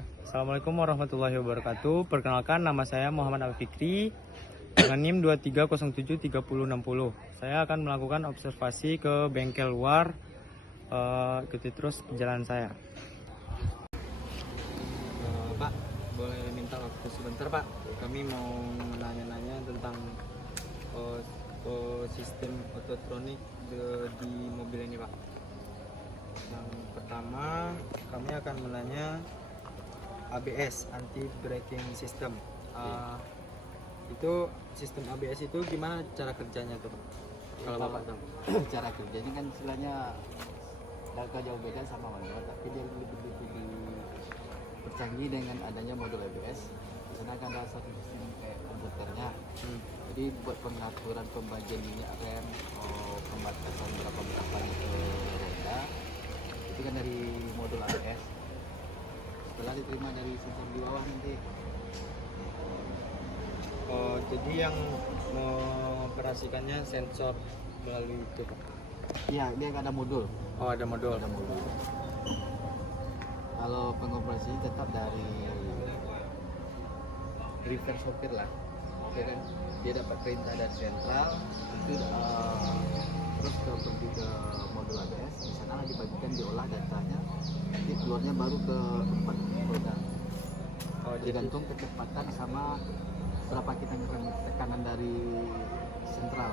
Assalamualaikum warahmatullahi wabarakatuh. Perkenalkan, nama saya Muhammad Al-Fikri dengan NIM 23073060. Saya akan melakukan observasi ke bengkel luar. Ikuti terus perjalanan saya. Pak, boleh minta waktu sebentar, Pak? Kami mau nanya-nanya tentang sistem ototronik di mobil ini, Pak. Yang pertama, kami akan menanya ABS, anti braking system. Itu sistem ABS itu gimana cara kerjanya tuh, Pak? Kalau Bapak tahu. Cara kerjanya kan istilahnya agak jauh beda sama manual, tapi dia lebih bercanggih dengan adanya modul ABS. Di sana kan ada satu sistem kayak komputernya. Jadi buat pengaturan pembagian minyak rem, pembatasan berapa ke roda, itu kan dari modul ABS. Setelah diterima dari sensor di bawah nanti. Jadi yang mengoperasikannya sensor melalui itu, Pak? Iya, dia ada modul. Oh, ada modul. Ada modul. Kalau pengoperasinya tetap dari reverse sopir lah. Oke kan, dia dapat perintah dari sentral, itu terus pergi ke modul ABS. Di sana dibagikan, diolah datanya, nanti keluarnya baru ke tempat roda. Tergantung kecepatan sama berapa kita ngerem tekanan dari sentral.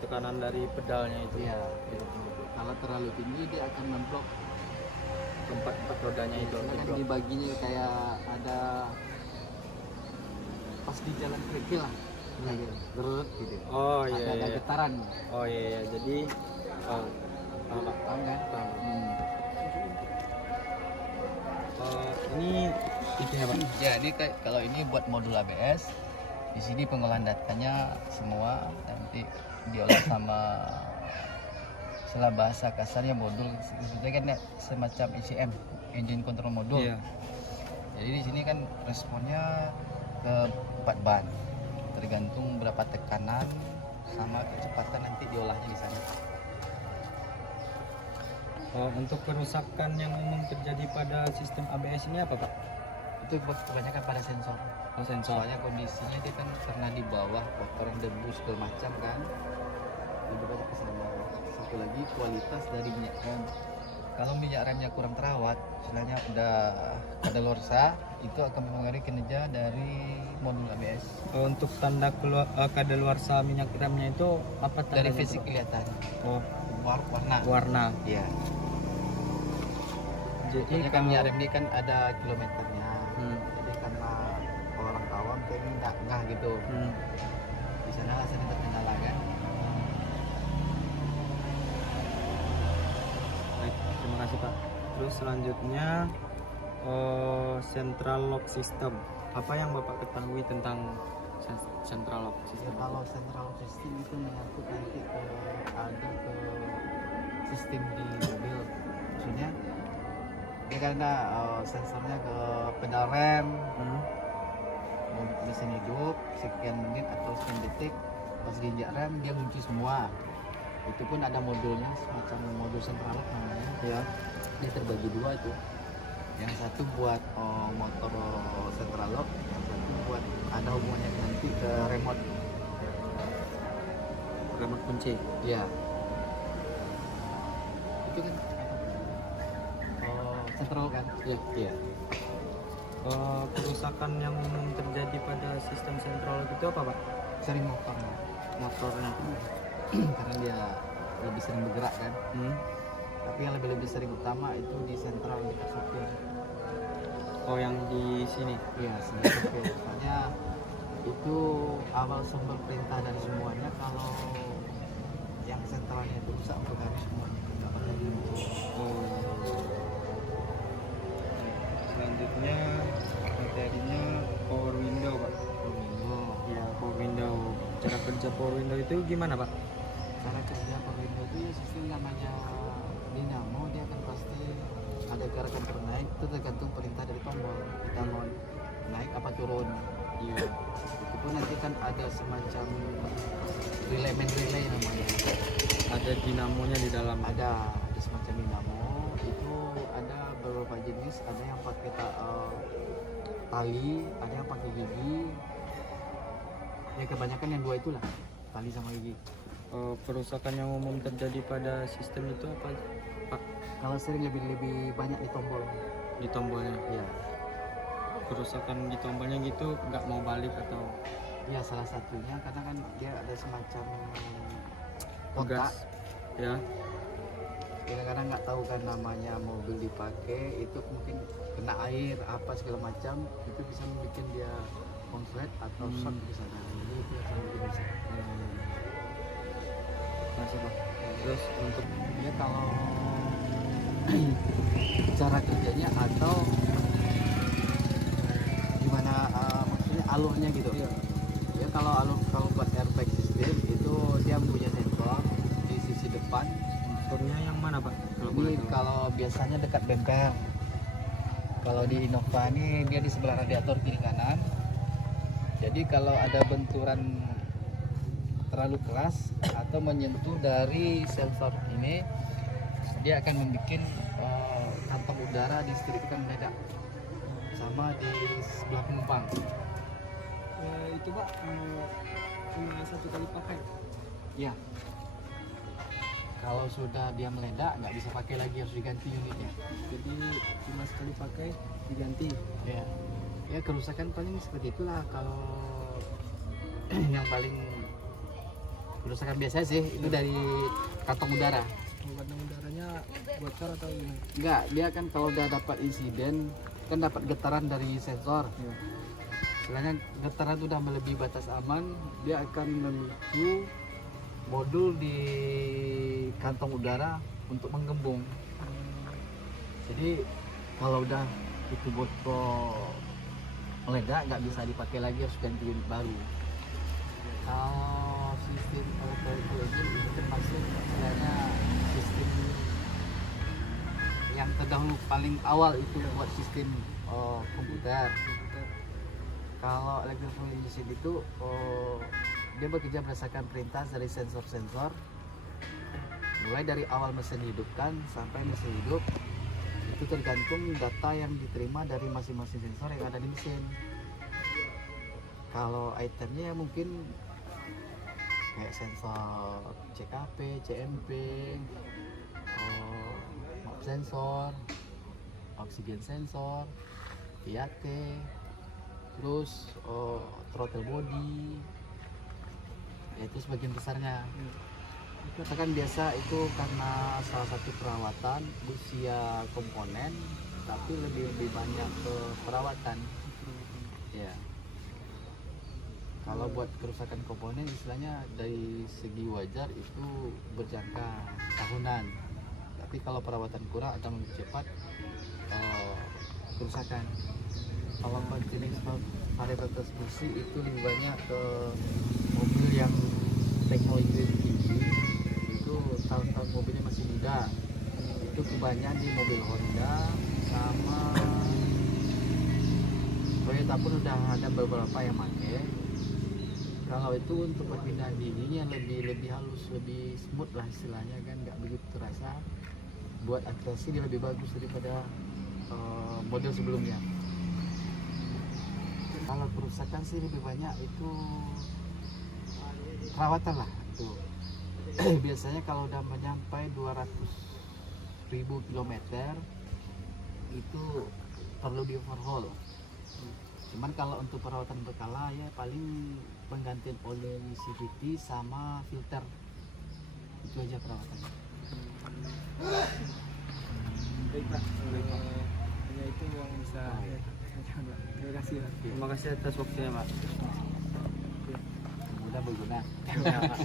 Tekanan dari pedalnya itu. Iya. Kalau terlalu tinggi dia akan memblok Tempat rodanya itu. kan dibaginya kayak ada pas di jalan kerikil lah, gerut gitu. Oh iya. Ada Iya. getaran. Oh iya. Jadi Pak. Paham kan? Ini itunya, Pak. Ya, ini kalau ini buat modul ABS. Di sini pengolahan datanya semua nanti diolah sama setelah bahasa kasarnya modul sebetulnya kan ya, semacam ECM, engine control modul. Iya. Jadi di sini kan responnya ke 4 ban, tergantung berapa tekanan sama kecepatan nanti diolahnya di sana. Untuk kerusakan yang umum terjadi pada sistem ABS ini apa, Pak? Itu kebanyakan pada sensor. Sensor. Soalnya kondisinya dia kan karena di bawah kotoran debu segala macam kan, lebih banyak ke sana. Satu lagi kualitas dari minyak rem. Kalau minyak remnya kurang terawat, istilahnya udah kadaluarsa, itu akan mempengaruhi kinerja dari modul ABS. Untuk tanda kadaluarsa minyak remnya itu apa Dari tandanya, fisik Pak? kelihatan, Oh, warna. warna. Iya. Jadi Soalnya kan minyak rem ini kan ada kilometernya. Hmm. Jadi karena orang awam kayak ini nggak gitu. Di sana lah sering terkendala kan. Baik, terima kasih, Pak. Terus selanjutnya central lock system. Apa yang Bapak ketahui tentang central lock Ya, system? kalau central system itu menyangkut nanti ke sistem di mobil. Maksudnya dia karena sensornya ke pedal rem, mesin hidup sekian menit atau sekian detik, pas diinjak rem dia kunci semua. Itu pun ada modulnya, semacam modul central lock namanya. Ya. Dia terbagi dua itu. Yang satu buat motor central lock, yang satu buat ada hubungannya nanti ke remote. Remote kunci. Iya. Itu kan central kan? Iya. Iya. Kerusakan yang umum terjadi pada sistem central lock itu apa, Pak? Sering motornya. Motornya. Karena dia lebih sering bergerak kan. Tapi yang lebih sering utama itu di sentral dekat sopir. Oh, yang di sini. Iya, sendiri sopir. Soalnya itu awal sumber perintah dari semuanya. Kalau yang sentralnya itu rusak, mempengaruhi semuanya. Selanjutnya materinya power window, Pak. Ya, power window. Cara kerja power window itu gimana, Pak? Cara kerja power window itu sistem namanya dinamo, dia akan pasti ada gerakan ternaik, itu tergantung perintah dari tombol. Kita mau naik apa turun. Iya. Itu pun nanti kan ada semacam relay namanya. Ada dinamonya di dalam. Ada semacam dinamo. Itu ada beberapa jenis, ada yang pakai tali, ada yang pakai gigi. Ya kebanyakan yang dua itulah, tali sama gigi. Kerusakan yang umum terjadi pada sistem itu apa, Pak? Kalau sering lebih banyak di tombol. Di tombolnya. Ya, Kerusakan di tombolnya gitu nggak mau balik atau ya salah satunya karena kan dia ada semacam kotak. gas? Ya. Kadang-kadang nggak tahu kan namanya mobil dipakai itu mungkin kena air apa segala macam itu bisa membuat dia konslet atau shock di sana. Jadi itu yang sangat bisa. Masih, Pak. Terus untuk Ya kalau cara kerjanya atau gimana maksudnya alurnya gitu. Ya kalau buat airbag system itu dia punya sensor di sisi depan. motornya yang mana, Pak? Kalau boleh Ini tahu. kalau biasanya dekat bemper. Kalau di Innova ini dia di sebelah radiator kiri kanan. Jadi kalau ada benturan terlalu keras atau menyentuh dari sensor ini, dia akan membuat kantong udara di setir itu kan meledak. Sama di sebelah penumpang. Itu Pak cuma satu kali pakai. Ya. Kalau sudah dia meledak nggak bisa pakai lagi, harus diganti unitnya. Jadi cuma sekali pakai diganti. Ya. Ya kerusakan paling seperti itulah kalau yang paling kerusakan biasa sih itu dari kantong udara. Kantong udaranya bocor atau gimana? Enggak, dia kan kalau udah dapat insiden kan dapat getaran dari sensor. Selain getaran itu udah melebihi batas aman, dia akan memicu modul di kantong udara untuk menggembung. Jadi kalau udah itu botol meledak nggak bisa dipakai lagi, harus ganti unit baru. Kalau sistem auto itu termasuk istilahnya sistem yang terdahulu paling awal itu buat sistem komputer. Kalau electrification itu dia bekerja berdasarkan perintah dari sensor-sensor, mulai dari awal mesin dihidupkan sampai mesin hidup. Itu tergantung data yang diterima dari masing-masing sensor yang ada di mesin. Kalau itemnya ya mungkin kayak sensor CKP, CMP, map sensor, oksigen sensor, IAT, terus throttle body, ya itu sebagian besarnya. Kita kan biasa itu karena salah satu perawatan usia komponen, tapi lebih banyak ke perawatan. Ya. Kalau buat kerusakan komponen istilahnya dari segi wajar itu berjangka tahunan. Tapi kalau perawatan kurang akan mempercepat kerusakan. Kalau jenis variabel transmisi itu lebih banyak ke mobil yang teknologi lebih tinggi. Itu tahun-tahun mobilnya masih muda. Itu kebanyakan di mobil Honda sama Toyota pun udah ada beberapa yang pakai. Kalau itu untuk perpindahan dininya lebih halus, lebih smooth lah istilahnya kan, nggak begitu terasa. Buat akurasi dia lebih bagus daripada model sebelumnya. Kalau kerusakan sih lebih banyak itu perawatan lah itu. Biasanya kalau udah menyampai 200.000 kilometer itu perlu di overhaul. Cuman kalau untuk perawatan berkala ya paling penggantian oli CVT sama filter, itu aja perawatannya. Baik Pak, hanya itu yang bisa saya sampaikan, Pak. Terima kasih Pak. terima kasih atas waktunya, Pak. Mudah berguna. Ya, Pak.